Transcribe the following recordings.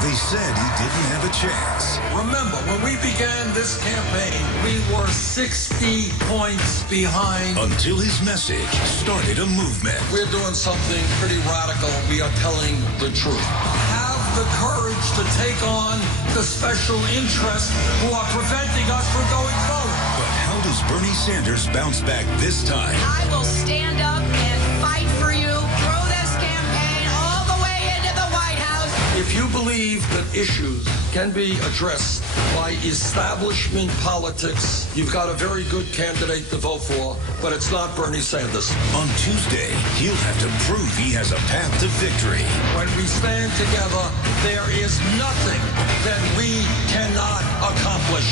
They said he didn't have a chance. Remember, when we began this campaign, we were 60 points behind. Until his message started a movement. We're doing something pretty radical. We are telling the truth. Have the courage to take on the special interests who are preventing us from going forward. But how does Bernie Sanders bounce back this time? I will stand up and fight for you through this campaign all the way into the White House. If you believe that issues can be addressed by establishment politics, you've got a very good candidate to vote for, but it's not Bernie Sanders. On Tuesday, he'll have to prove he has a path to victory. When we stand together, there is nothing that we cannot accomplish.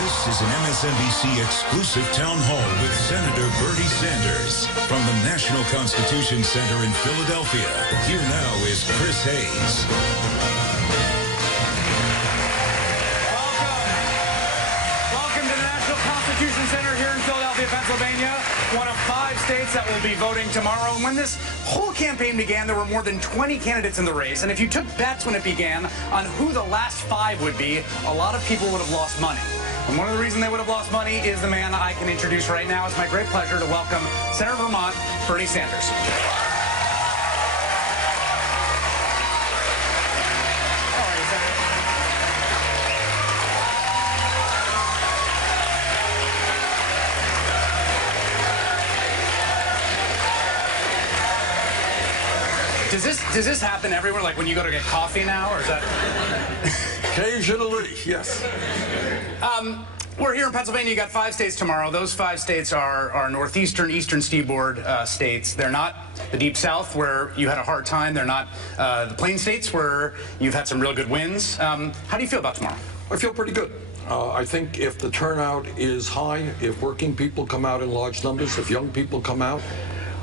This is an Msnbc exclusive town hall with Senator Bernie Sanders from the National Constitution Center in Philadelphia. Here now is Chris Hayes. Welcome to the National Constitution Center here in Philadelphia, Pennsylvania, one of 5 states that will be voting tomorrow. And when this whole campaign began, there were more than 20 candidates in the race. And if you took bets when it began on who the last 5 would be, a lot of people would have lost money. And one of the reasons they would have lost money is the man I can introduce right now. It's my great pleasure to welcome Senator of Vermont, Bernie Sanders. How are you, Senator? Does this happen everywhere? Like when you go to get coffee now, or is that? Occasionally, yes. We're here in Pennsylvania. You got 5 states tomorrow. Those 5 states are northeastern, eastern seaboard states. They're not the deep south where you had a hard time. They're not the plain states where you've had some real good wins. How do you feel about tomorrow? I feel pretty good. I think if the turnout is high, if working people come out in large numbers, if young people come out,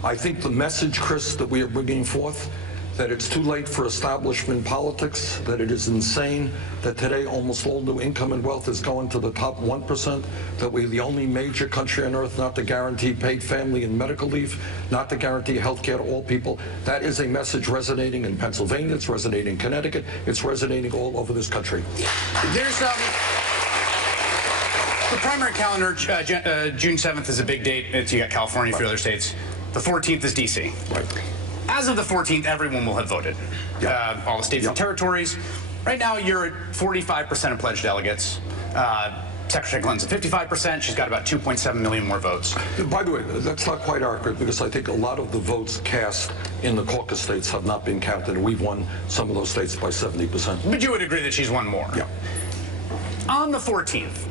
I think the message, Chris, that we are bringing forth, that it's too late for establishment politics, that it is insane that today almost all new income and wealth is going to the top 1%, that we're the only major country on earth not to guarantee paid family and medical leave, not to guarantee health care to all people. That is a message resonating in Pennsylvania, it's resonating in Connecticut, it's resonating all over this country. There's the primary calendar, June 7th is a big date. You got California, a few other states. The 14th is D.C. Right. As of the 14th, everyone will have voted. Yeah. All the states and territories. Right now, you're at 45% of pledged delegates. Secretary Clinton's at 55%. She's got about 2.7 million more votes. By the way, that's not quite accurate because I think a lot of the votes cast in the caucus states have not been counted, and we've won some of those states by 70%. But you would agree that she's won more? Yeah. On the 14th,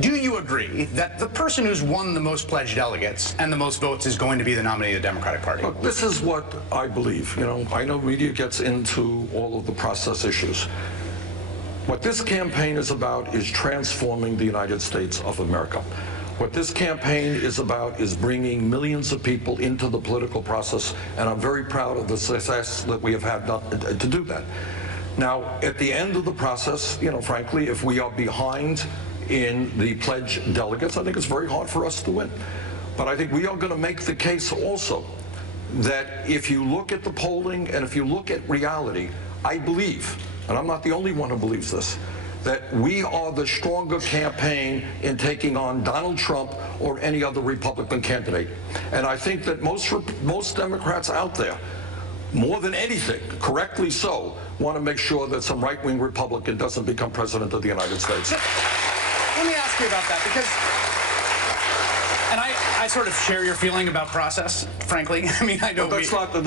do you agree that the person who's won the most pledged delegates and the most votes is going to be the nominee of the Democratic Party? Look, this is what I believe. You know, I know media gets into all of the process issues. What this campaign is about is transforming the United States of America. What this campaign is about is bringing millions of people into the political process, and I'm very proud of the success that we have had to do that. Now, at the end of the process, you know, frankly, if we are behind in the pledged delegates, I think it's very hard for us to win. But I think we are going to make the case also that if you look at the polling and if you look at reality, I believe, and I'm not the only one who believes this, that we are the stronger campaign in taking on Donald Trump or any other Republican candidate. And I think that most Democrats out there, more than anything, correctly so, want to make sure that some right-wing Republican doesn't become president of the United States. Let me ask you about that, because, and I sort of share your feeling about process, frankly. I mean, I know then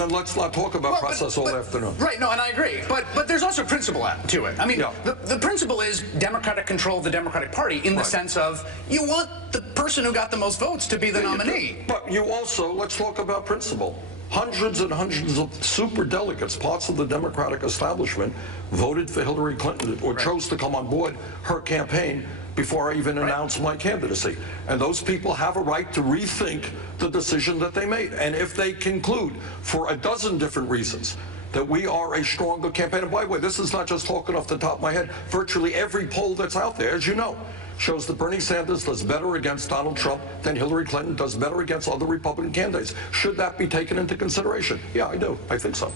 let's not talk about process all afternoon. Right, no, and I agree. But there's also principle to it. I mean, yeah. the principle is Democratic control of the Democratic Party in the sense of you want the person who got the most votes to be the nominee. But you also, let's talk about principle. Hundreds and hundreds of super delegates, parts of the Democratic establishment, voted for Hillary Clinton or chose to come on board her campaign before I even announced my candidacy. And those people have a right to rethink the decision that they made. And if they conclude, for a dozen different reasons, that we are a stronger campaign, and by the way, this is not just talking off the top of my head, virtually every poll that's out there, as you know, shows that Bernie Sanders does better against Donald Trump than Hillary Clinton does better against other Republican candidates. Should that be taken into consideration? Yeah, I do. I think so.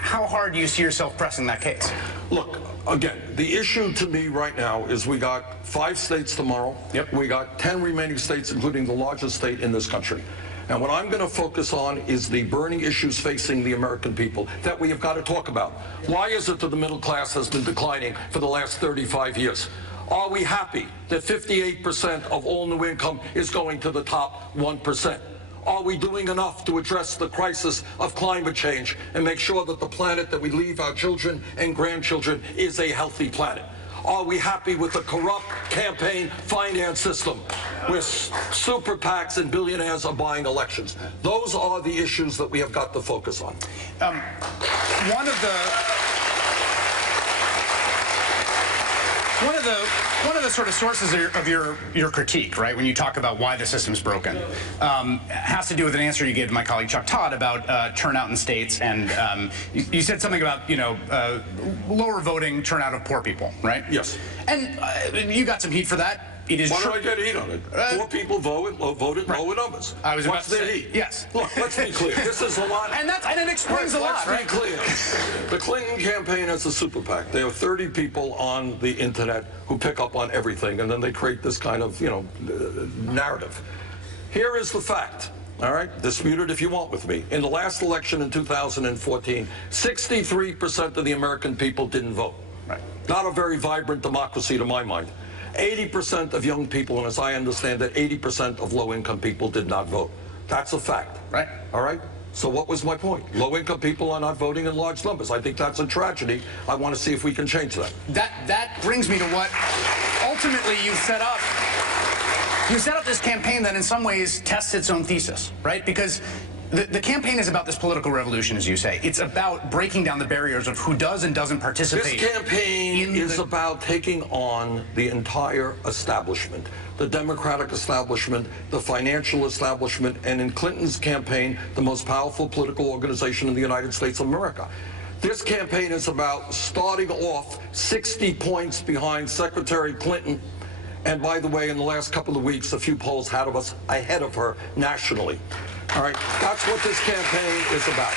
how hard do you see yourself pressing that case? Look, again, the issue to me right now is we got 5 states tomorrow. Yep. We got 10 remaining states, including the largest state in this country. And what I'm going to focus on is the burning issues facing the American people that we have got to talk about. Why is it that the middle class has been declining for the last 35 years? Are we happy that 58% of all new income is going to the top 1%? Are we doing enough to address the crisis of climate change and make sure that the planet that we leave our children and grandchildren is a healthy planet? Are we happy with the corrupt campaign finance system where super PACs and billionaires are buying elections? Those are the issues that we have got to focus on. One of the sort of sources of your critique, right, when you talk about why the system's broken, has to do with an answer you gave to my colleague Chuck Todd about turnout in states, and you said something about, you know, lower voting turnout of poor people, right? Yes. And you got some heat for that. It is Why do I get heat on it? Poor people voted lower numbers. I was What's about to their say, heat? yes. Look, let's be clear. This is a lot. And it explains a lot, right? Let's be clear. The Clinton campaign has a super PAC. There are 30 people on the internet who pick up on everything, and then they create this kind of, you know, narrative. Here is the fact. All right, dispute it if you want with me. In the last election in 2014, 63% of the American people didn't vote. Right. Not a very vibrant democracy to my mind. 80% of young people, and as I understand it, 80% of low-income people did not vote. That's a fact. Right. All right? So what was my point? Low-income people are not voting in large numbers. I think that's a tragedy. I want to see if we can change that. That brings me to what ultimately you set up. You set up this campaign that in some ways tests its own thesis, right? Because the campaign is about this political revolution, as you say. It's about breaking down the barriers of who does and doesn't participate. This campaign is about taking on the entire establishment, the Democratic establishment, the financial establishment, and in Clinton's campaign, the most powerful political organization in the United States of America. This campaign is about starting off 60 points behind Secretary Clinton. And by the way, in the last couple of weeks, a few polls ahead of her nationally. All right, that's what this campaign is about.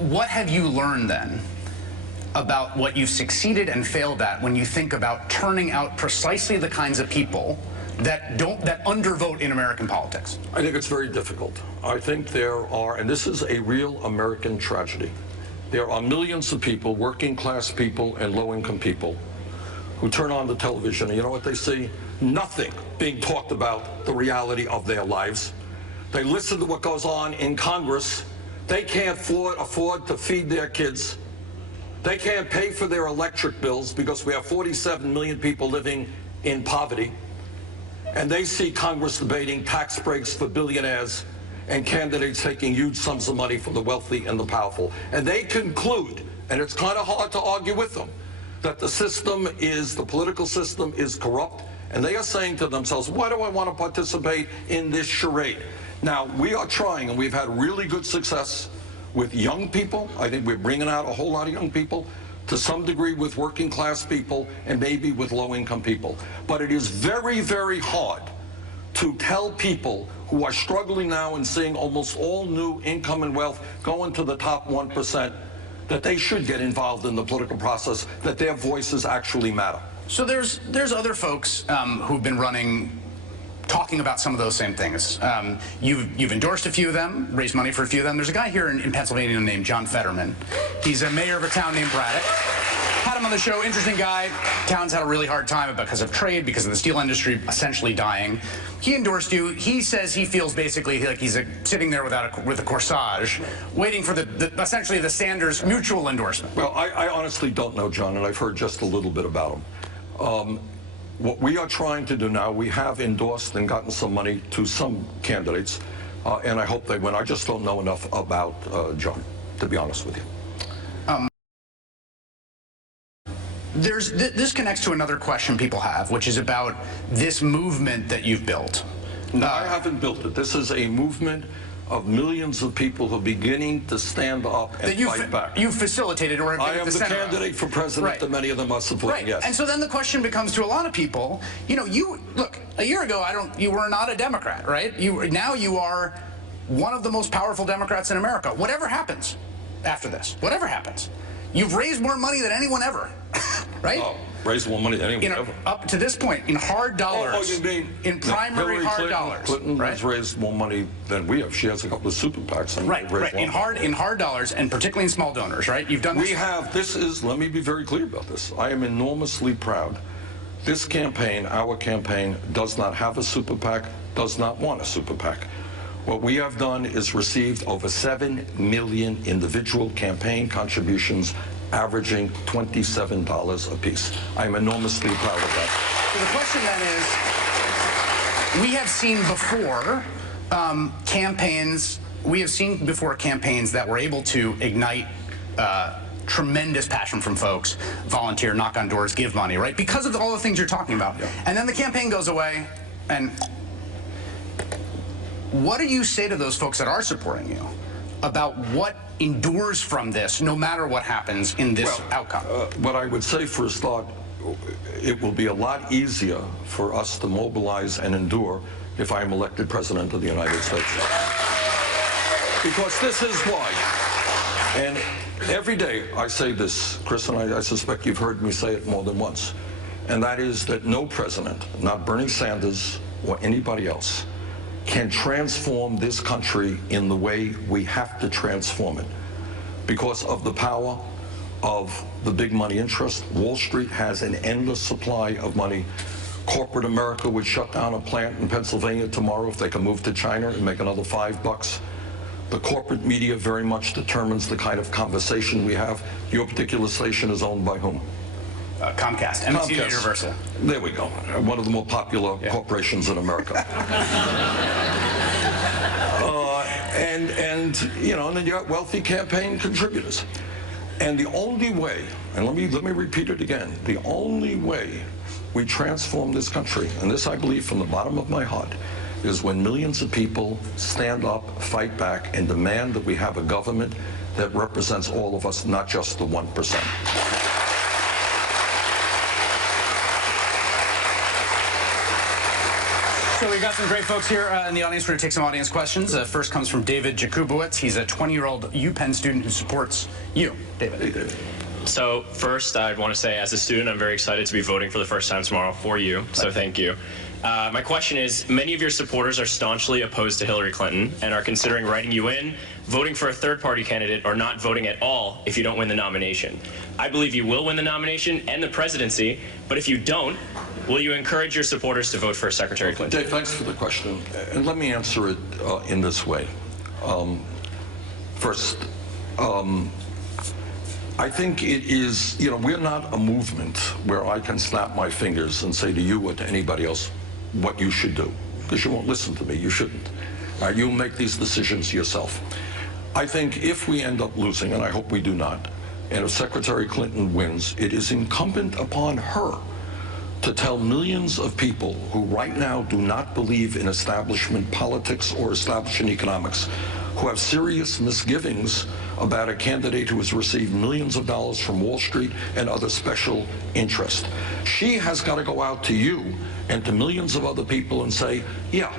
What have you learned then about what you've succeeded and failed at when you think about turning out precisely the kinds of people that undervote in American politics? I think it's very difficult. I think there are, and this is a real American tragedy, there are millions of people, working class people and low-income people, who turn on the television and you know what they see? Nothing being talked about the reality of their lives. They listen to what goes on in Congress. They can't afford to feed their kids. They can't pay for their electric bills because we have 47 million people living in poverty. And they see Congress debating tax breaks for billionaires and candidates taking huge sums of money from the wealthy and the powerful. And they conclude, and it's kind of hard to argue with them, that the political system is corrupt, and they are saying to themselves, why do I want to participate in this charade? Now, we are trying, and we've had really good success with young people. I think we're bringing out a whole lot of young people, to some degree with working class people, and maybe with low-income people. But it is very, very hard to tell people who are struggling now and seeing almost all new income and wealth go into the top 1%, that they should get involved in the political process, that their voices actually matter. So there's other folks who've been running, talking about some of those same things. You've endorsed a few of them, raised money for a few of them. There's a guy here in Pennsylvania named John Fetterman. He's a mayor of a town named Braddock. Had him on the show, interesting guy. Town's had a really hard time because of trade, because of the steel industry essentially dying. He endorsed you. He says he feels basically like he's sitting there with a corsage, waiting for essentially the Sanders mutual endorsement. Well, I honestly don't know John, and I've heard just a little bit about him. What we are trying to do now, we have endorsed and gotten some money to some candidates, and I hope they win. I just don't know enough about John, to be honest with you. This connects to another question people have, which is about this movement that you've built. No, I haven't built it. This is a movement of millions of people who are beginning to stand up and fight back. You facilitated, or I am the candidate for president that many of them are supporting. Yes. And so then the question becomes to a lot of people, you know, look, a year ago you were not a Democrat, right? Now you are one of the most powerful Democrats in America. Whatever happens after this, whatever happens, you've raised more money than anyone ever, right? Oh, raised more money than anyone ever. Up to this point, in hard dollars, you mean in primary hard dollars. Clinton right? has raised more money than we have. She has a couple of super PACs. And right. In hard dollars, and particularly in small donors, right? You've done this. Let me be very clear about this. I am enormously proud. This campaign, our campaign, does not have a super PAC, does not want a super PAC. What we have done is received over 7 million individual campaign contributions, averaging $27 apiece. I am enormously proud of that. So the question then is, we have seen before campaigns that were able to ignite tremendous passion from folks, volunteer, knock on doors, give money, right? Because of all the things you're talking about. Yeah. And then the campaign goes away, and what do you say to those folks that are supporting you about what endures from this, no matter what happens in this outcome? What I would say for a start, it will be a lot easier for us to mobilize and endure if I am elected President of the United States. Because this is why. And every day I say this, Chris, and I suspect you've heard me say it more than once, and that is that no president, not Bernie Sanders or anybody else, can transform this country in the way we have to transform it because of the power of the big money interest. Wall Street has an endless supply of money. Corporate America would shut down a plant in Pennsylvania tomorrow if they could move to China and make another $5. The corporate media very much determines the kind of conversation we have. Your particular station is owned by whom? Comcast, NBC Universal. There we go. One of the more popular corporations in America. And then you got wealthy campaign contributors. And the only way, and let me repeat it again, the only way we transform this country, and this I believe from the bottom of my heart, is when millions of people stand up, fight back, and demand that we have a government that represents all of us, not just the 1%. So we've got some great folks here in the audience. We're going to take some audience questions. First comes from David Jakubowicz. He's a 20-year-old UPenn student who supports you. David. Hey, David. So first, I'd want to say, as a student, I'm very excited to be voting for the first time tomorrow for you. So thank you. My question is, many of your supporters are staunchly opposed to Hillary Clinton and are considering writing you in, voting for a third-party candidate, or not voting at all if you don't win the nomination. I believe you will win the nomination and the presidency, but if you don't, will you encourage your supporters to vote for Secretary Clinton? Dave, thanks for the question. And let me answer it in this way. First, I think it is, we're not a movement where I can snap my fingers and say to you or to anybody else what you should do, because you won't listen to me. You shouldn't. You'll make these decisions yourself. I think if we end up losing, and I hope we do not, and if Secretary Clinton wins, it is incumbent upon her to tell millions of people who right now do not believe in establishment politics or establishment economics, who have serious misgivings about a candidate who has received millions of dollars from Wall Street and other special interests. She has got to go out to you and to millions of other people and say, yeah,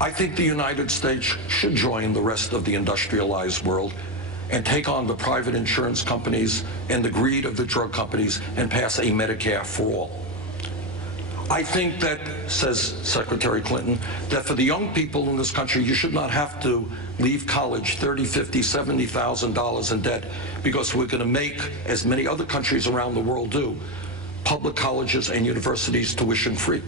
I think the United States should join the rest of the industrialized world and take on the private insurance companies and the greed of the drug companies and pass a Medicare for all. I think that, says Secretary Clinton, that for the young people in this country, you should not have to leave college $30,000, $50,000, $70,000 in debt because we're going to make, as many other countries around the world do, public colleges and universities tuition free.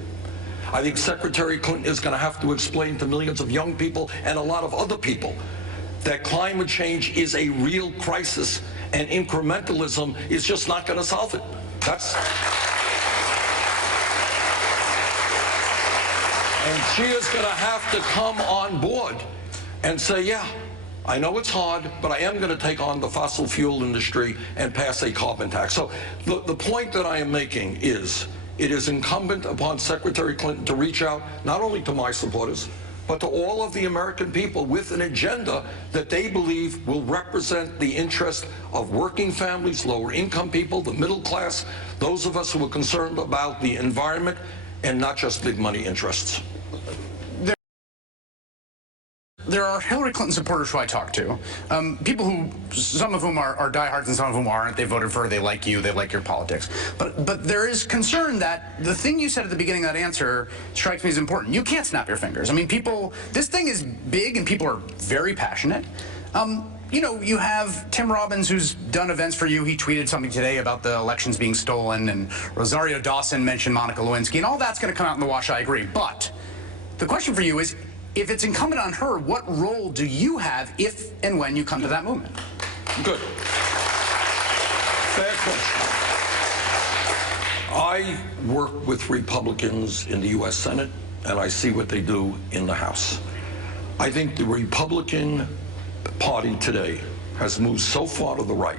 I think Secretary Clinton is going to have to explain to millions of young people and a lot of other people that climate change is a real crisis and incrementalism is just not going to solve it. And she is going to have to come on board and say, yeah, I know it's hard, but I am going to take on the fossil fuel industry and pass a carbon tax. So the point that I am making is it is incumbent upon Secretary Clinton to reach out not only to my supporters, but to all of the American people with an agenda that they believe will represent the interest of working families, lower income people, the middle class, those of us who are concerned about the environment and not just big money interests. there are Hillary Clinton supporters who I talk to, people who, some of whom are diehards and some of whom aren't. They voted for her, they like you, they like your politics. But there is concern that the thing you said at the beginning of that answer strikes me as important. You can't snap your fingers. I mean, people, this thing is big and people are very passionate. You know, you have Tim Robbins, who's done events for you. He tweeted something today about the elections being stolen, and Rosario Dawson mentioned Monica Lewinsky, and all that's going to come out in the wash, I agree. But the question for you is, if it's incumbent on her, what role do you have if and when you come to that movement? Good. Fair question. I work with Republicans in the U.S. Senate, and I see what they do in the House. I think the Republican Party today has moved so far to the right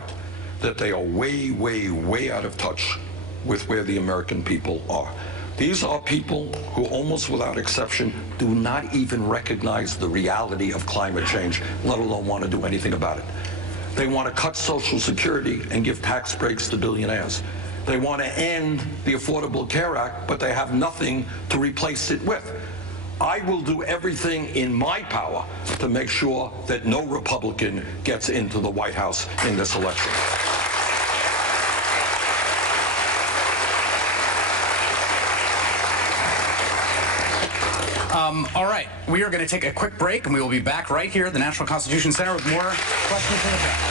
that they are way, way, way out of touch with where the American people are. These are people who, almost without exception, do not even recognize the reality of climate change, let alone want to do anything about it. They want to cut Social Security and give tax breaks to billionaires. They want to end the Affordable Care Act, but they have nothing to replace it with. I will do everything in my power to make sure that no Republican gets into the White House in this election. All right, we are going to take a quick break, and we will be back right here at the National Constitution Center with more questions from the panel.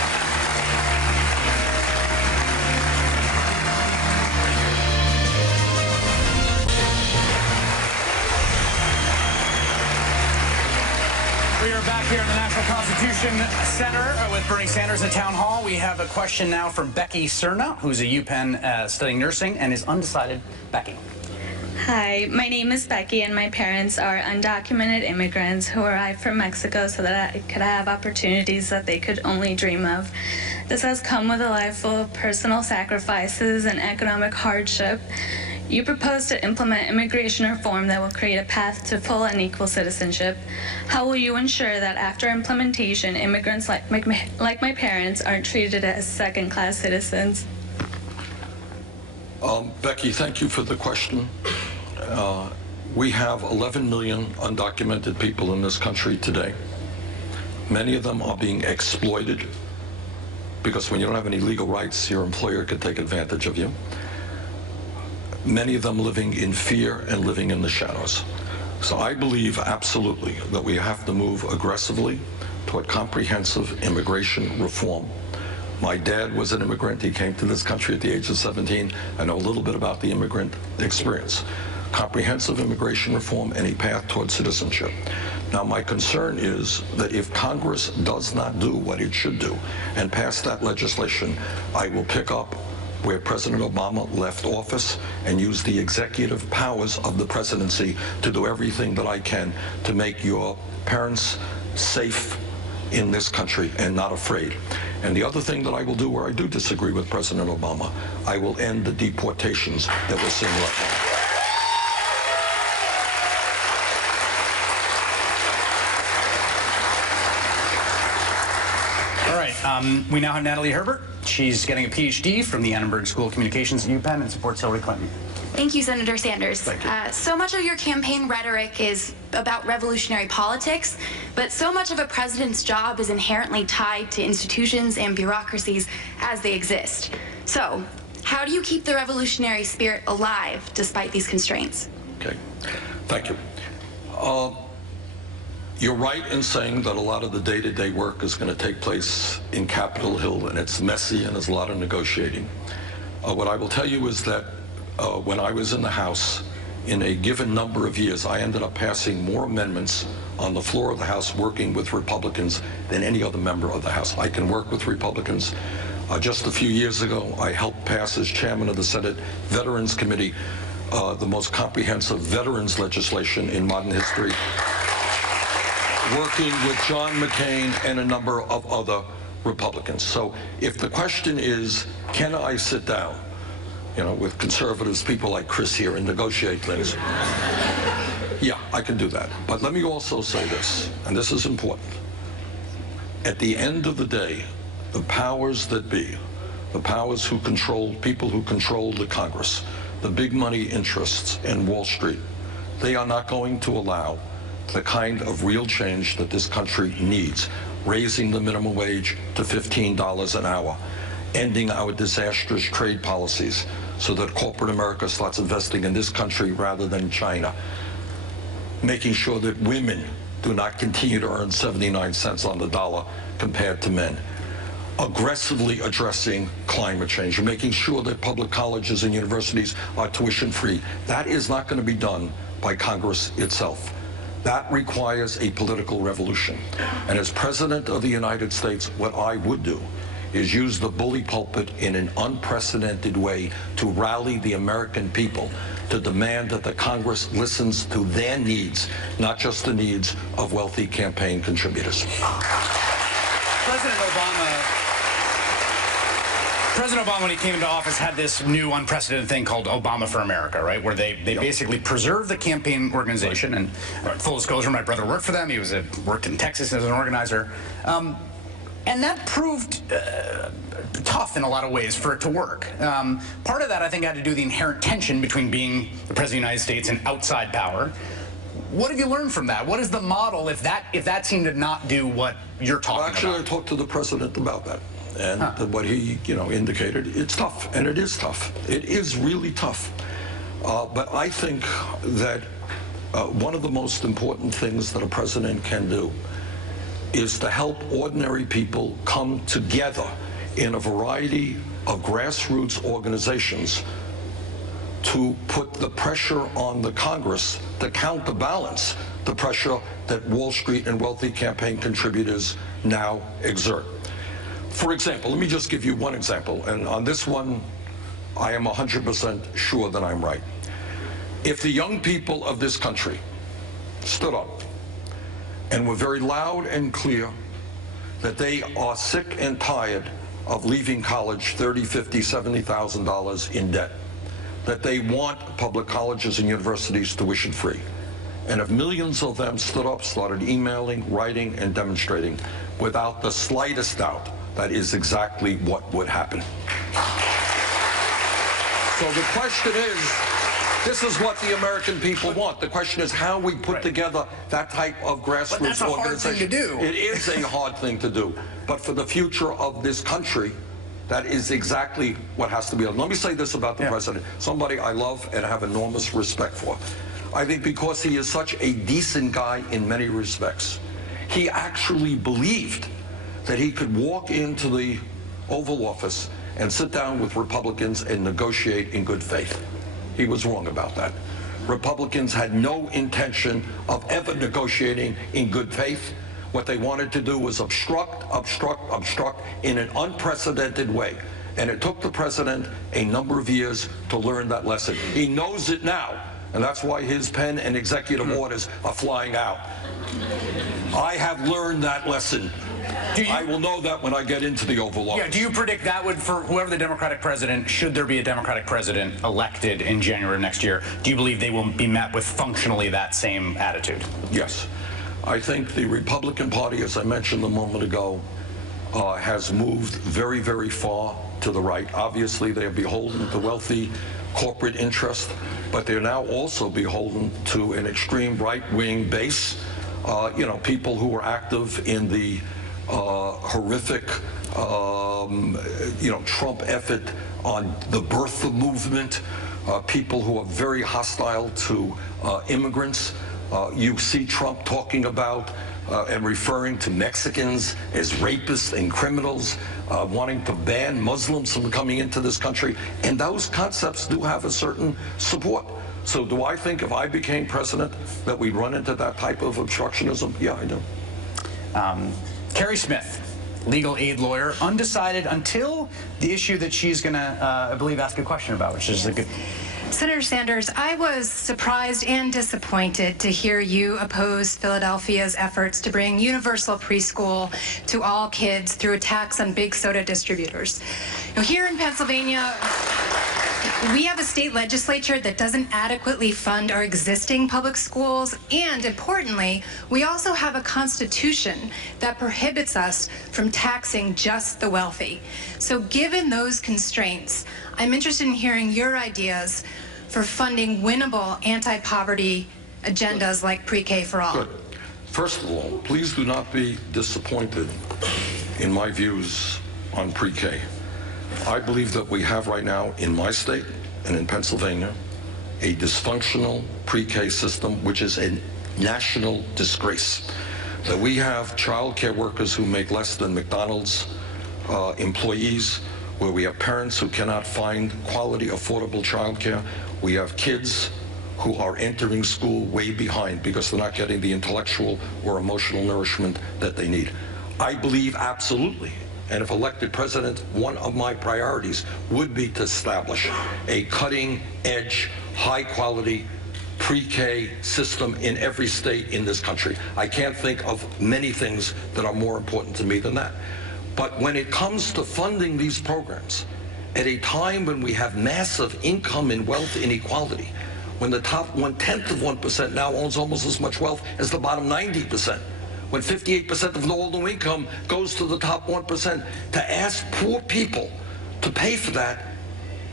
We are back here in the National Constitution Center with Bernie Sanders at Town Hall. We have a question now from Becky Cerna, who's a UPenn studying nursing and is undecided. Becky. Hi, my name is Becky, and my parents are undocumented immigrants who arrived from Mexico so that I could have opportunities that they could only dream of. This has come with a life full of personal sacrifices and economic hardship. You propose to implement immigration reform that will create a path to full and equal citizenship. How will you ensure that after implementation, immigrants like my parents aren't treated as second-class citizens? Becky, thank you for the question. We have 11 million undocumented people in this country today. Many of them are being exploited because when you don't have any legal rights, your employer could take advantage of you. Many of them living in fear and living in the shadows. So I believe absolutely that we have to move aggressively toward comprehensive immigration reform. My dad was an immigrant. He came to this country at the age of 17. I know a little bit about the immigrant experience. Comprehensive immigration reform and a path toward citizenship. Now, my concern is that if Congress does not do what it should do and pass that legislation, I will pick up where President Obama left office and use the executive powers of the presidency to do everything that I can to make your parents safe in this country and not afraid. And the other thing that I will do where I do disagree with President Obama, I will end the deportations that we're seeing right now. We now have Natalie Herbert. She's getting a PhD from the Annenberg School of Communications at UPenn and supports Hillary Clinton. Thank you, Senator Sanders. Thank you. So much of your campaign rhetoric is about revolutionary politics, but so much of a president's job is inherently tied to institutions and bureaucracies as they exist. So, how do you keep the revolutionary spirit alive despite these constraints? Okay, thank you. You're right in saying that a lot of the day-to-day work is going to take place in Capitol Hill, and it's messy and there's a lot of negotiating. What I will tell you is that when I was in the House, in a given number of years, I ended up passing more amendments on the floor of the House working with Republicans than any other member of the House. I can work with Republicans. Just a few years ago, I helped pass as chairman of the Senate Veterans Committee the most comprehensive veterans legislation in modern history, working with John McCain and a number of other Republicans. So if the question is, can I sit down, with conservatives, people like Chris here, and negotiate things, yeah, I can do that. But let me also say this, and this is important. At the end of the day, the powers that be, the powers who control, people who control the Congress, the big money interests in Wall Street, they are not going to allow the kind of real change that this country needs. Raising the minimum wage to $15 an hour, ending our disastrous trade policies so that corporate America starts investing in this country rather than China, making sure that women do not continue to earn 79 cents on the dollar compared to men, aggressively addressing climate change, and making sure that public colleges and universities are tuition-free. That is not going to be done by Congress itself. That requires a political revolution. And as President of the United States, what I would do is use the bully pulpit in an unprecedented way to rally the American people to demand that the Congress listens to their needs, not just the needs of wealthy campaign contributors. President Obama, when he came into office, had this new unprecedented thing called Obama for America, right? Where they basically preserved the campaign organization. And full disclosure, my brother worked for them. He worked in Texas as an organizer. And that proved tough in a lot of ways for it to work. Part of that, I think, had to do with the inherent tension between being the President of the United States and outside power. What have you learned from that? What is the model if that seemed to not do what you're talking about? Actually, I talked to the president about that. And what he, indicated, it's tough, and it is tough. It is really tough. But I think that one of the most important things that a president can do is to help ordinary people come together in a variety of grassroots organizations to put the pressure on the Congress to counterbalance the pressure that Wall Street and wealthy campaign contributors now exert. For example, let me just give you one example, and on this one, I am 100% sure that I'm right. If the young people of this country stood up and were very loud and clear that they are sick and tired of leaving college $30,000, $50,000, $70,000 in debt, that they want public colleges and universities tuition free, and if millions of them stood up, started emailing, writing, and demonstrating, without the slightest doubt, that is exactly what would happen. So the question is, this is what the American people want. The question is how we put together that type of grassroots organization. But that's a hard thing to do. It is a hard thing to do. But for the future of this country, that is exactly what has to be done. Let me say this about the president. Somebody I love and have enormous respect for. I think because he is such a decent guy in many respects, he actually believed that he could walk into the Oval Office and sit down with Republicans and negotiate in good faith. He was wrong about that. Republicans had no intention of ever negotiating in good faith. What they wanted to do was obstruct in an unprecedented way. And it took the president a number of years to learn that lesson. He knows it now, and that's why his pen and executive orders are flying out. I have learned that lesson. I will know that when I get into the Oval Office. Yeah, do you predict that would, for whoever the Democratic president, should there be a Democratic president elected in January of next year, do you believe they will be met with functionally that same attitude? Yes. I think the Republican Party, as I mentioned a moment ago, has moved very, very far to the right. Obviously, they are beholden to wealthy corporate interest, but they're now also beholden to an extreme right-wing base. People who were active in the horrific, Trump effort on the birther movement, people who are very hostile to immigrants. You see Trump talking about and referring to Mexicans as rapists and criminals, wanting to ban Muslims from coming into this country. And those concepts do have a certain support. So do I think if I became president that we'd run into that type of obstructionism? Yeah, I do. Carrie Smith, legal aid lawyer, undecided until the issue that she's going to, I believe, ask a question about, which is a good... Senator Sanders, I was surprised and disappointed to hear you oppose Philadelphia's efforts to bring universal preschool to all kids through a tax on big soda distributors. Now, here in Pennsylvania, we have a state legislature that doesn't adequately fund our existing public schools, and importantly, we also have a constitution that prohibits us from taxing just the wealthy. So given those constraints, I'm interested in hearing your ideas for funding winnable anti-poverty agendas like pre-K for all? Good. First of all, please do not be disappointed in my views on pre-K. I believe that we have right now in my state and in Pennsylvania a dysfunctional pre-K system, which is a national disgrace. That we have child care workers who make less than McDonald's employees, where we have parents who cannot find quality, affordable child care. We have kids who are entering school way behind because they're not getting the intellectual or emotional nourishment that they need. I believe absolutely, and if elected president, one of my priorities would be to establish a cutting-edge, high-quality pre-K system in every state in this country. I can't think of many things that are more important to me than that. But when it comes to funding these programs, at a time when we have massive income and wealth inequality, when the top 1/10 of 1% now owns almost as much wealth as the bottom 90%, when 58% of all new income goes to the top 1%, to ask poor people to pay for that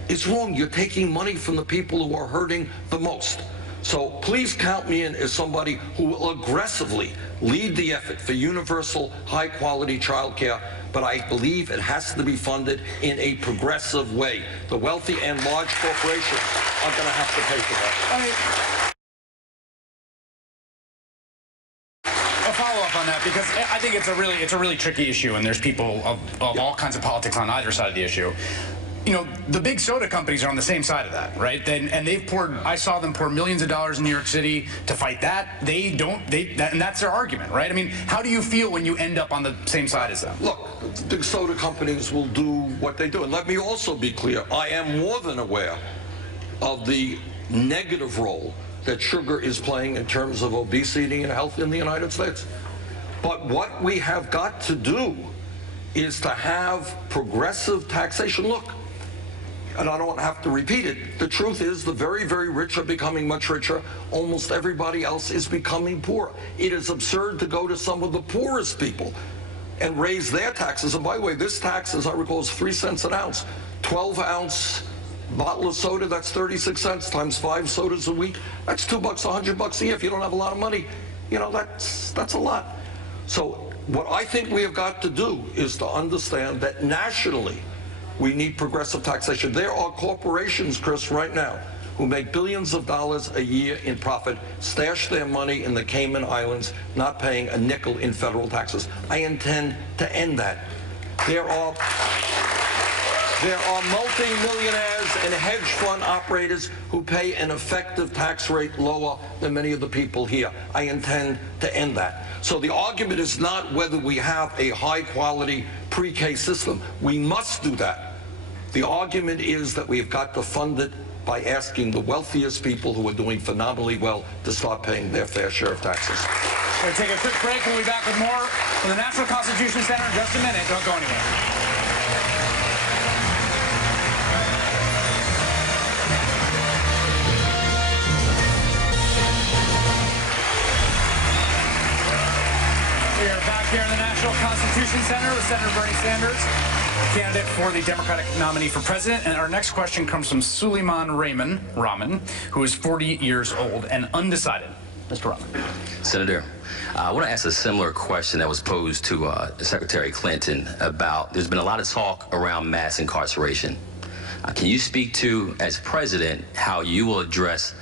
is wrong. You're taking money from the people who are hurting the most. So please count me in as somebody who will aggressively lead the effort for universal, high-quality child care, but I believe it has to be funded in a progressive way. The wealthy and large corporations are going to have to pay for that. A follow-up on that, because I think it's a really tricky issue, and there's people of all kinds of politics on either side of the issue. You know, the big soda companies are on the same side of that, right? And they've poured, I saw them pour millions of dollars in New York City to fight that. And that's their argument, right? I mean, how do you feel when you end up on the same side as them? Look, big soda companies will do what they do. And let me also be clear, I am more than aware of the negative role that sugar is playing in terms of obesity and health in the United States. But what we have got to do is to have progressive taxation. Look, and I don't have to repeat it, the truth is the very, very rich are becoming much richer. Almost everybody else is becoming poor. It is absurd to go to some of the poorest people and raise their taxes. And by the way, this tax, as I recall, is 3 cents an ounce. 12-ounce bottle of soda, that's 36 cents times 5 sodas a week. That's $2, $100 a year. If you don't have a lot of money, you know, that's a lot. So what I think we have got to do is to understand that nationally, we need progressive taxation. There are corporations, Chris, right now, who make billions of dollars a year in profit, stash their money in the Cayman Islands, not paying a nickel in federal taxes. I intend to end that. There are multi-millionaires and hedge fund operators who pay an effective tax rate lower than many of the people here. I intend to end that. So the argument is not whether we have a high-quality pre-K system. We must do that. The argument is that we've got to fund it by asking the wealthiest people who are doing phenomenally well to start paying their fair share of taxes. We're going to take a quick break. We'll be back with more from the National Constitution Center in just a minute. Don't go anywhere. We are back here in the National Constitution Center with Senator Bernie Sanders, candidate for the Democratic nominee for president. And our next question comes from Suleiman Rahman, who is 40 years old and undecided. Mr. Rahman. Senator, I want to ask a similar question that was posed to Secretary Clinton about, there's been a lot of talk around mass incarceration. Can you speak to, as president, how you will address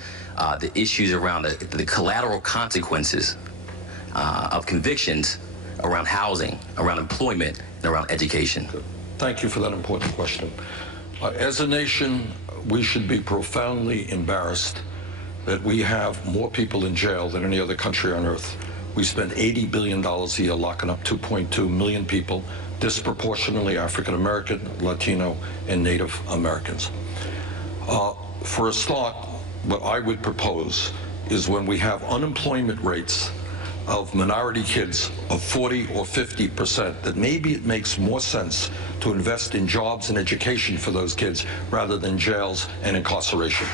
the issues around the collateral consequences of convictions around housing, around employment, and around education? Thank you for that important question. As a nation, we should be profoundly embarrassed that we have more people in jail than any other country on earth. We spend $80 billion a year locking up 2.2 million people, disproportionately African American, Latino, and Native Americans. For a start, what I would propose is when we have unemployment rates of minority kids of 40 or 50%, that maybe it makes more sense to invest in jobs and education for those kids rather than jails and incarceration.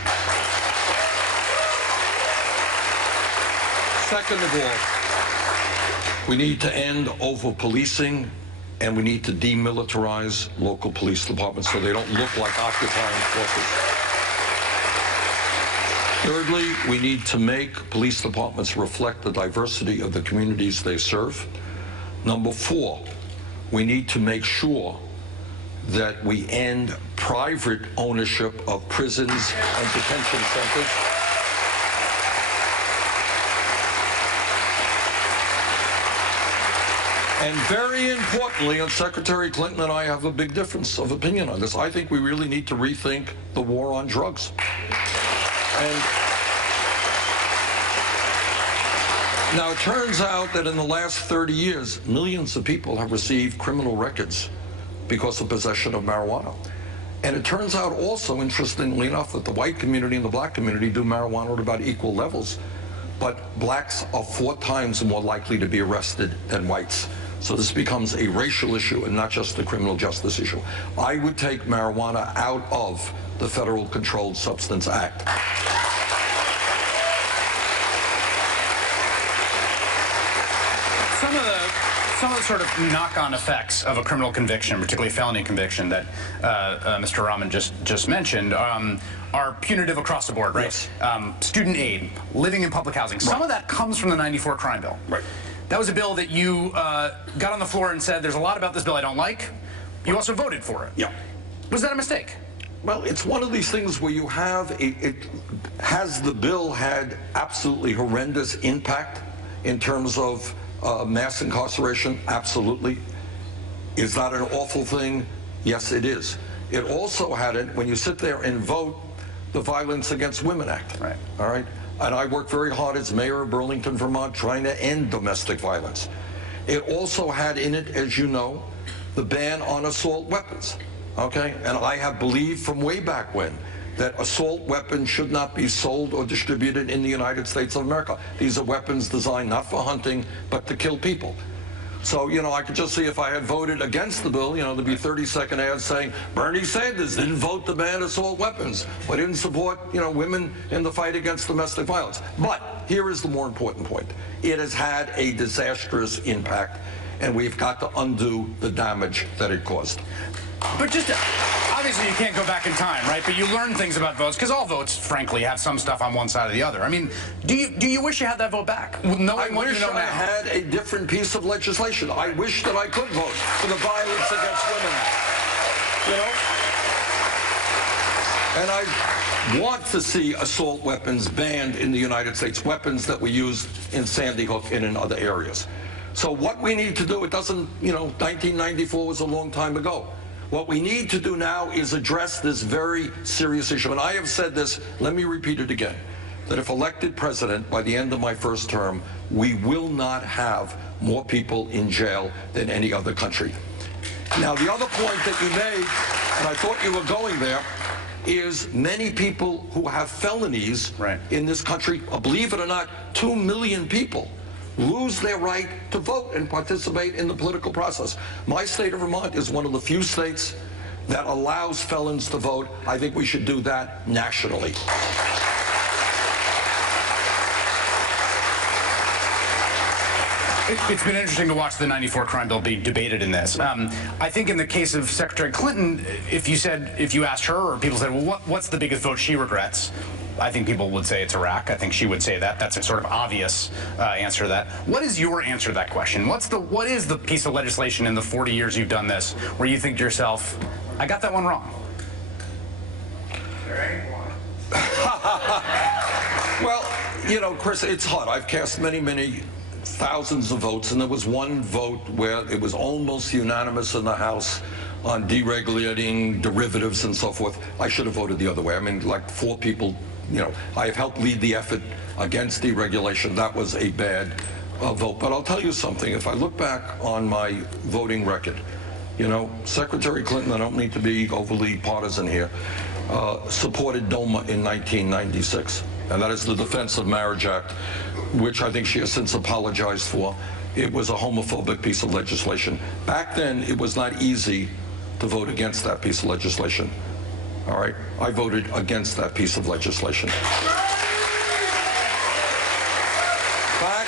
Second of all, we need to end over-policing, and we need to demilitarize local police departments so they don't look like occupying forces. Thirdly, we need to make police departments reflect the diversity of the communities they serve. Number 4, we need to make sure that we end private ownership of prisons and detention centers. And very importantly, and Secretary Clinton and I have a big difference of opinion on this, I think we really need to rethink the war on drugs. And now it turns out that in the last 30 years, millions of people have received criminal records because of possession of marijuana. And it turns out also, interestingly enough, that the white community and the black community do marijuana at about equal levels. But blacks are 4 times more likely to be arrested than whites. So this becomes a racial issue and not just a criminal justice issue. I would take marijuana out of the Federal Controlled Substance Act. Some of the sort of knock-on effects of a criminal conviction, particularly a felony conviction that Mr. Rahman just mentioned, are punitive across the board, right? Yes. Student aid, living in public housing. Some of that comes from the '94 crime bill. Right. That was a bill that you got on the floor and said, there's a lot about this bill I don't like. You also voted for it. Yeah. Was that a mistake? Well, it's one of these things where you have, has the bill had absolutely horrendous impact in terms of mass incarceration? Absolutely. Is that an awful thing? Yes, it is. It also had it, when you sit there and vote, the Violence Against Women Act. Right. All right? And I worked very hard as mayor of Burlington, Vermont, trying to end domestic violence. It also had in it, as you know, the ban on assault weapons. Okay? And I have believed from way back when that assault weapons should not be sold or distributed in the United States of America. These are weapons designed not for hunting, but to kill people. So, you know, I could just see if I had voted against the bill, you know, there'd be 30-second ads saying, Bernie Sanders didn't vote to ban assault weapons, or didn't support, you know, women in the fight against domestic violence. But here is the more important point. It has had a disastrous impact, and we've got to undo the damage that it caused. But just, obviously you can't go back in time, right? But you learn things about votes, because all votes, frankly, have some stuff on one side or the other. I mean, do you wish you had that vote back? Knowing what you know now. I had a different piece of legislation. I wish that I could vote for the Violence Against Women Act. You know? And I want to see assault weapons banned in the United States, weapons that were used in Sandy Hook and in other areas. So what we need to do, it doesn't, you know, 1994 was a long time ago. What we need to do now is address this very serious issue. And I have said this, let me repeat it again, that if elected president by the end of my first term, we will not have more people in jail than any other country. Now, the other point that you made, and I thought you were going there, is many people who have felonies in this country, believe it or not, 2 million people, lose their right to vote and participate in the political process. My state of Vermont is one of the few states that allows felons to vote. I think we should do that nationally. It's been interesting to watch the '94 crime bill be debated in this. I think in the case of Secretary Clinton, if you asked her, or people said, well, what's the biggest vote she regrets? I think people would say it's Iraq. I think she would say that. That's a sort of obvious answer to that. What is your answer to that question? What is the piece of legislation in the 40 years you've done this where you think to yourself, I got that one wrong? Well, you know, Chris, it's hard. I've cast many thousands of votes, and there was one vote where it was almost unanimous in the House on deregulating derivatives and so forth. I should have voted the other way. I mean, like 4 people, you know, I have helped lead the effort against deregulation. That was a bad vote. But I'll tell you something. If I look back on my voting record, you know, Secretary Clinton, I don't need to be overly partisan here, supported DOMA in 1996. And that is the Defense of Marriage Act, which I think she has since apologized for. It was a homophobic piece of legislation. Back then, it was not easy to vote against that piece of legislation. All right? I voted against that piece of legislation. Back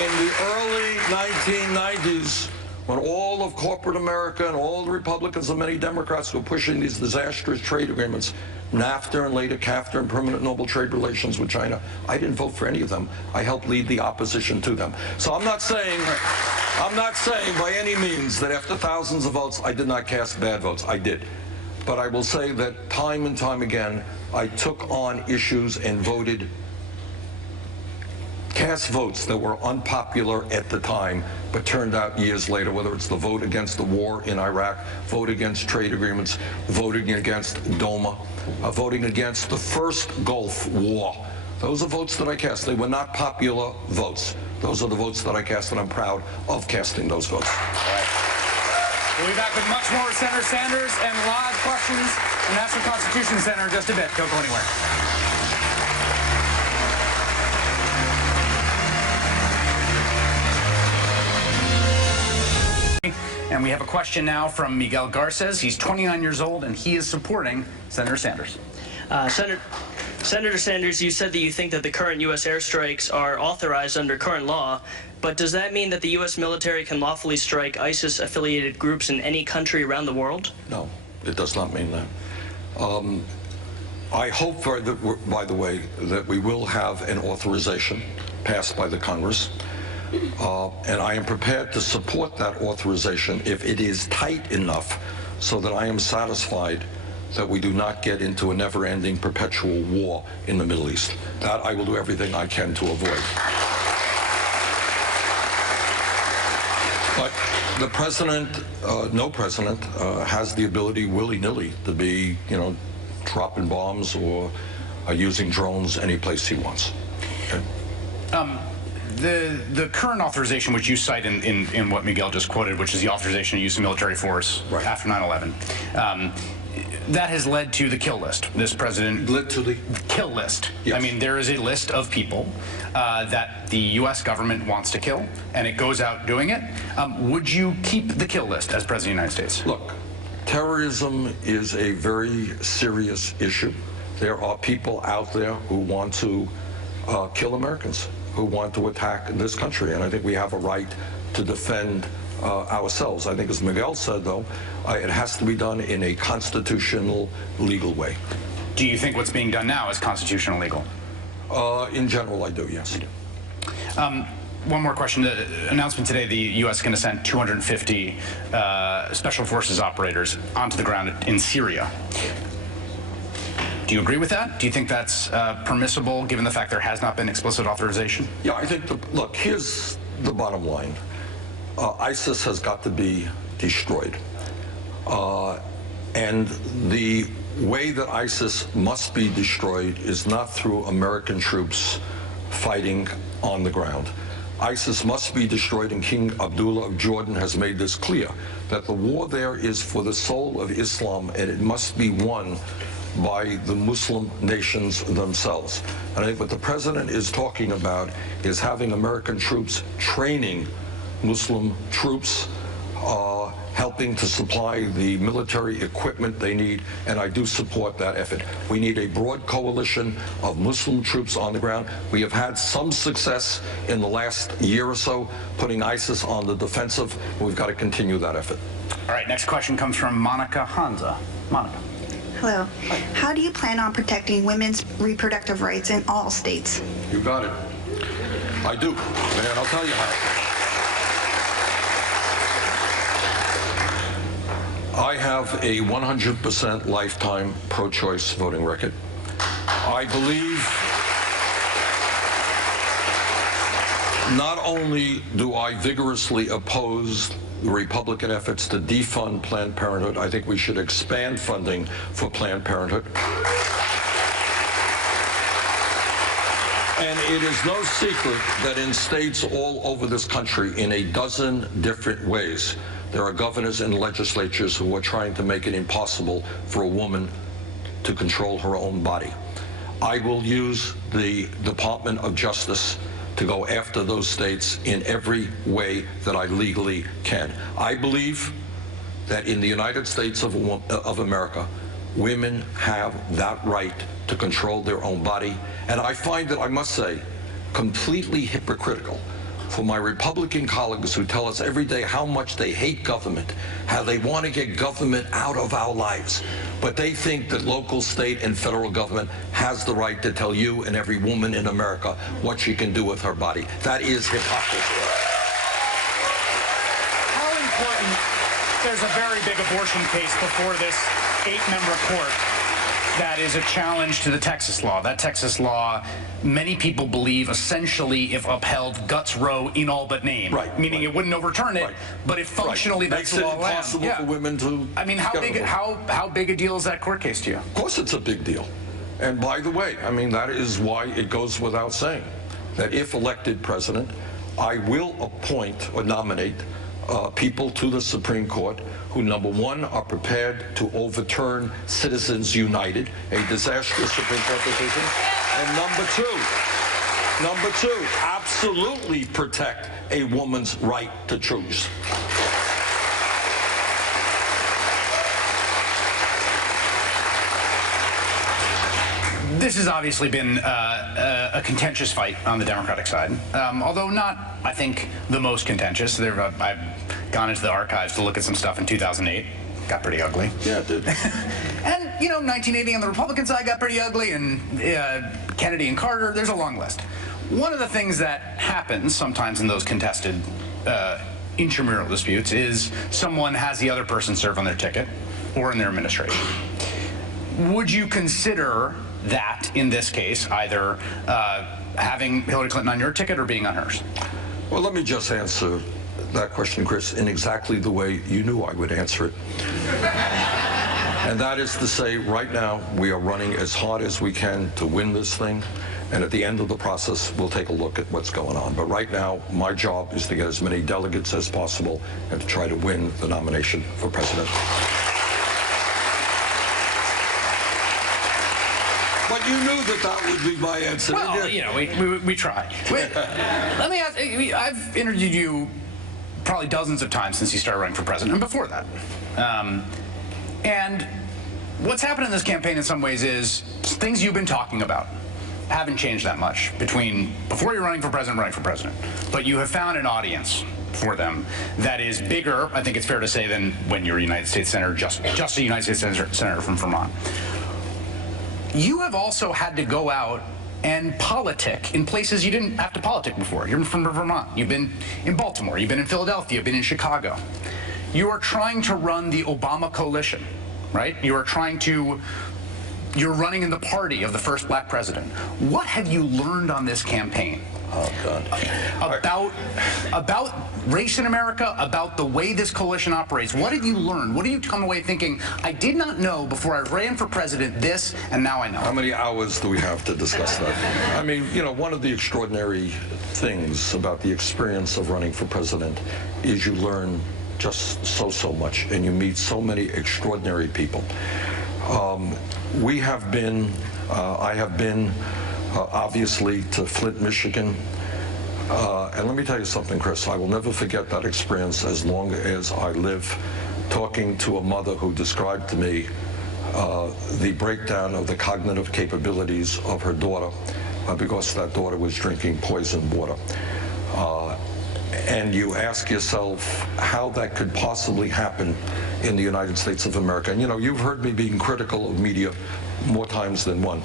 in the early 1990s, when all of corporate America and all the Republicans and many Democrats were pushing these disastrous trade agreements, NAFTA and later CAFTA and permanent noble trade relations with China, I didn't vote for any of them. I helped lead the opposition to them. So I'm not saying by any means that after thousands of votes, I did not cast bad votes. I did. But I will say that time and time again, I took on issues and cast votes that were unpopular at the time, but turned out years later, whether it's the vote against the war in Iraq, vote against trade agreements, voting against DOMA, voting against the first Gulf War. Those are votes that I cast. They were not popular votes. Those are the votes that I cast, and I'm proud of casting those votes. All right. We'll be back with much more Senator Sanders and live questions from the National Constitution Center in just a bit. Don't go anywhere. And we have a question now from Miguel Garces. He's 29 years old, and he is supporting Senator Sanders. Senator Sanders, you said that you think that the current U.S. airstrikes are authorized under current law, but does that mean that the U.S. military can lawfully strike ISIS-affiliated groups in any country around the world? No, it does not mean that. I hope, by the way, that we will have an authorization passed by the Congress. And I am prepared to support that authorization if it is tight enough so that I am satisfied that we do not get into a never-ending perpetual war in the Middle East. That I will do everything I can to avoid. But the president, no president, has the ability willy-nilly to be, dropping bombs or using drones any place he wants. Okay? The current authorization, which you cite in what Miguel just quoted, which is the authorization to use of military force after 9/11, that has led to the kill list. This president led to the kill list. Yes. I mean, there is a list of people that the U.S. government wants to kill, and it goes out doing it. Would you keep the kill list as President of the United States? Look, terrorism is a very serious issue. There are people out there who want to kill Americans, who want to attack this country, and I think we have a right to defend ourselves. I think, as Miguel said, though, it has to be done in a constitutional, legal way. Do you think what's being done now is constitutional legal? In general, I do, yes. One more question. The announcement today, the U.S. is going to send 250 Special Forces operators onto the ground in Syria. Do you agree with that? Do you think that's permissible, given the fact there has not been explicit authorization? Yeah, I think, look, here's the bottom line. ISIS has got to be destroyed. And the way that ISIS must be destroyed is not through American troops fighting on the ground. ISIS must be destroyed, and King Abdullah of Jordan has made this clear, that the war there is for the soul of Islam, and it must be won by the Muslim nations themselves. And I think what the president is talking about is having American troops training Muslim troops, helping to supply the military equipment they need, and I do support that effort. We need a broad coalition of Muslim troops on the ground. We have had some success in the last year or so putting ISIS on the defensive. We've got to continue that effort. All right, next question comes from Monica Hanza. Monica. Hello. How do you plan on protecting women's reproductive rights in all states? You got it. I do, and I'll tell you how. I have a 100% lifetime pro-choice voting record. I believe not only do I vigorously oppose Republican efforts to defund Planned Parenthood, I think we should expand funding for Planned Parenthood. And it is no secret that in states all over this country, in a dozen different ways, there are governors and legislatures who are trying to make it impossible for a woman to control her own body. I will use the Department of Justice to go after those states in every way that I legally can. I believe that in the United States of America, women have that right to control their own body. And I find it, I must say, completely hypocritical for my Republican colleagues who tell us every day how much they hate government, how they want to get government out of our lives, but they think that local, state, and federal government has the right to tell you and every woman in America what she can do with her body. That is hypocrisy. How important, there's a very big abortion case before this 8-member court that is a challenge to the Texas law. That Texas law, many people believe, essentially, if upheld, guts Roe in all but name. Right. Meaning it wouldn't overturn it, but if functionally that's the law. Makes it impossible for women to... I mean, how big a deal is that court case to you? Of course it's a big deal. And by the way, I mean, that is why it goes without saying that if elected president, I will appoint or nominate people to the Supreme Court who, number one, are prepared to overturn Citizens United, a disastrous Supreme Court decision, and number two, absolutely protect a woman's right to choose. This has obviously been a contentious fight on the Democratic side, although not, I think, the most contentious. I've gone into the archives to look at some stuff in 2008. Got pretty ugly. Yeah, it did. And, you know, 1980 on the Republican side got pretty ugly, and Kennedy and Carter, there's a long list. One of the things that happens sometimes in those contested intramural disputes is someone has the other person serve on their ticket or in their administration. Would you consider that, in this case, either having Hillary Clinton on your ticket or being on hers? Well, let me just answer that question, Chris, in exactly the way you knew I would answer it. And that is to say, right now, we are running as hard as we can to win this thing. And at the end of the process, we'll take a look at what's going on. But right now, my job is to get as many delegates as possible and to try to win the nomination for president. But you knew that would be my answer. Well, you know, we try. Wait, let me ask, I've interviewed you probably dozens of times since you started running for president, and before that. And what's happened in this campaign in some ways is things you've been talking about haven't changed that much between before you're running for president, but you have found an audience for them that is bigger, I think it's fair to say, than when you were a United States Senator, just a United States Senator from Vermont. You have also had to go out and politic in places you didn't have to politic before. You're from Vermont. You've been in Baltimore. You've been in Philadelphia. You've been in Chicago. You are trying to run the Obama coalition, right? You're running in the party of the first black president. What have you learned on this campaign? Oh, God. About race in America, about the way this coalition operates? What have you learned? What do you come away thinking, I did not know before I ran for president this, and now I know? How many hours do we have to discuss that? I mean, you know, one of the extraordinary things about the experience of running for president is you learn just so much, and you meet so many extraordinary people. I have been obviously to Flint, Michigan. And let me tell you something, Chris, I will never forget that experience as long as I live, talking to a mother who described to me the breakdown of the cognitive capabilities of her daughter because that daughter was drinking poisoned water. And you ask yourself how that could possibly happen in the United States of America. And you know, you've heard me being critical of media more times than one.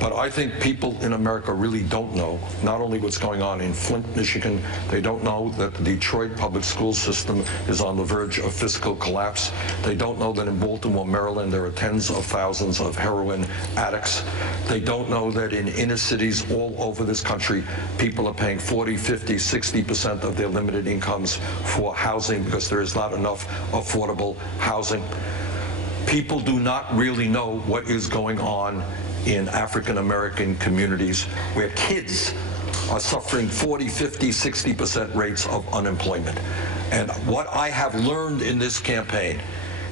But I think people in America really don't know not only what's going on in Flint, Michigan, they don't know that the Detroit public school system is on the verge of fiscal collapse. They don't know that in Baltimore, Maryland, there are tens of thousands of heroin addicts. They don't know that in inner cities all over this country, people are paying 40, 50, 60% of their limited incomes for housing because there is not enough affordable housing. People do not really know what is going on in African-American communities where kids are suffering 40, 50, 60% rates of unemployment. And what I have learned in this campaign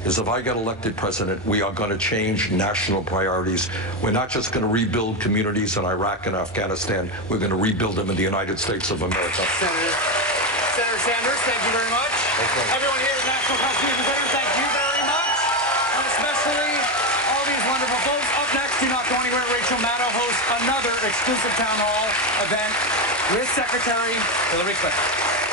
is if I get elected president, we are going to change national priorities. We're not just going to rebuild communities in Iraq and Afghanistan, we're going to rebuild them in the United States of America. Senator Sanders, thank you very much. Everyone here at the National Constitution Center, thank you very much. And especially all these wonderful folks. Up next, do not go anywhere. Rachel Maddow hosts another exclusive Town Hall event with Secretary Hillary Clinton.